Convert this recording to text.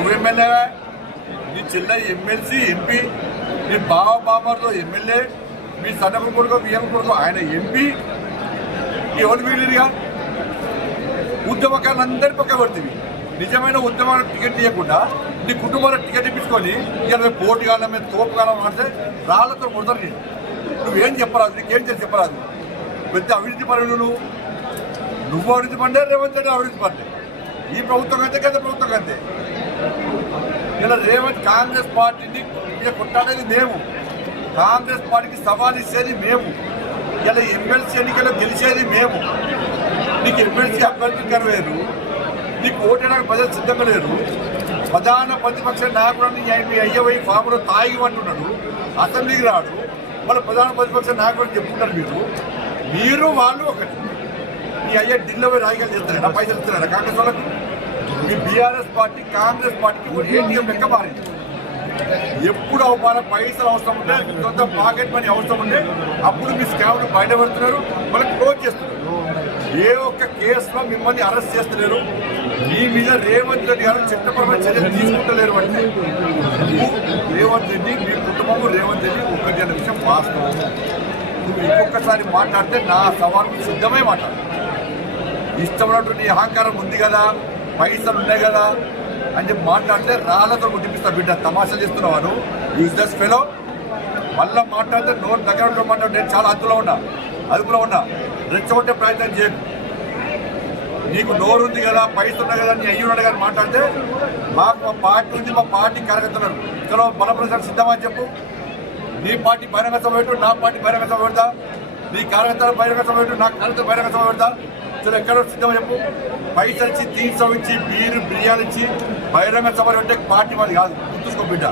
నువ్వు ఎమ్మెల్యేవా నీ చెల్ల ఎమ్మెల్సీ ఎంపీ నీ బావ బామర్తో ఎమ్మెల్యే మీ సన్నపు కొడుకు మీ ఎమ్మ కొడుకు ఆయన ఎంపీ. ఎవరు వీళ్ళుగా ఉద్యమకాలను అందరి పక్క పడుతుంది. నిజమైన ఉద్యమానికి టికెట్ ఇవ్వకుండా నీ కుటుంబంలో టికెట్ ఇప్పించుకొని ఇరవై పోటీ కాలం మీద తోపు కాలం అంటే రాళ్ళతో కొడతారు నేను. నువ్వేం చెప్పరాదు నీకేం చేసి చెప్పరాదు. పెద్ద అభివృద్ధి పనులు నువ్వు. నువ్వు అభివృద్ధి పండే రేవంత్ రెడ్డి అభివృద్ధి పండే ఈ ప్రభుత్వం అంతే గత ప్రభుత్వం అంతే ఇలా రేవంత్ కాంగ్రెస్ పార్టీని కొట్టాడేది మేము. కాంగ్రెస్ పార్టీకి సవాల్ ఇచ్చేది మేము. ఇలా ఎమ్మెల్సీ ఎన్నికల్లో గెలిచేది మేము. నీకు ఎమ్మెల్సీ అభ్యర్థించారు వేరు. నీకు ఓటేయడానికి ప్రజలు సిద్ధంగా లేరు. ప్రధాన ప్రతిపక్ష నాయకుడు మీ అయ్యవై ఫాములో తాగి అంటున్నాడు అసెంబ్లీకి రాడు. మళ్ళీ ప్రధాన ప్రతిపక్ష నాయకుడు చెప్పుకుంటారు మీరు. మీరు వాళ్ళు ఒకటి. మీ అయ్య ఢిల్లో రాయగలు రాజకీయాలు పైసలు ఇస్తున్నారా కాంగ్రెస్ వాళ్ళకి? మీ బీఆర్ఎస్ పార్టీ కాంగ్రెస్ పార్టీకి ఏటీఎం లెక్క మారింది? ఎప్పుడు మన పైసలు అవసరం ఉంటే కొంత పాకెట్ మనీ అవసరం ఉంటే అప్పుడు మీ స్కామ్లు బయట పెడుతున్నారు మనకు క్లోజ్ చేస్తున్నారు. ఏ ఒక్క కేసులో మిమ్మల్ని అరెస్ట్ చేస్తలేరు. మీ మీద రేవంత్ రెడ్డి గారు చట్టపరమైన చర్యలు తీసుకుంటలేరు అంటే రేవంత్ రెడ్డి మీ కుటుంబము రేవంత్ రెడ్డి ఒక్కటి అనే విషయం వాస్తవం. నువ్వు ఇంకొకసారి మాట్లాడితే నా సవాల్కు సిద్ధమై మాట్లాడు ఇష్టమైనటువంటి అహంకారం ఉంది కదా. పైసలు ఉన్నాయి కదా అని చెప్పి మాట్లాడితే రాళ్ళతో ముట్టిపిస్తా బిడ్డ. తమాషా చేస్తున్నావాను యూజ్లెస్ ఫెలో మళ్ళీ మాట్లాడితే నోరు దగ్గర ఉంటే మాట్లాడితే నేను చాలా అదుపులో ఉన్నా. అదుపులో ఉన్నా. రెచ్చగొట్టే ప్రయత్నం చేయను నీకు నోరు ఉంది కదా పైసలు ఉన్నాయి కదా నీ అయ్యున్నాడు కానీ మాట్లాడితే మాకు మా పార్టీ ఉంది మా పార్టీ కరగతున్నారు చలో బలప్రసాద్ సిద్ధమా అని చెప్పు. నీ పార్టీ బహిరంగ సభ పెట్టు నా పార్టీ బహిరంగ సభ పెడతా. నీ కార్యకర్తలు బహిరంగ సభ పెట్టు నా కార్యకర్తలు బహిరంగ సభ పెడతా. చలో ఎక్కడో సిద్ధం చెప్పు. పైసలు ఇచ్చి తీర్చం ఇచ్చి బీరు బిర్యానీ ఇచ్చి బహిరంగ సభలు పెట్టే పార్టీ మంది కాదు. గుర్తుంచుకో బిడ్డ.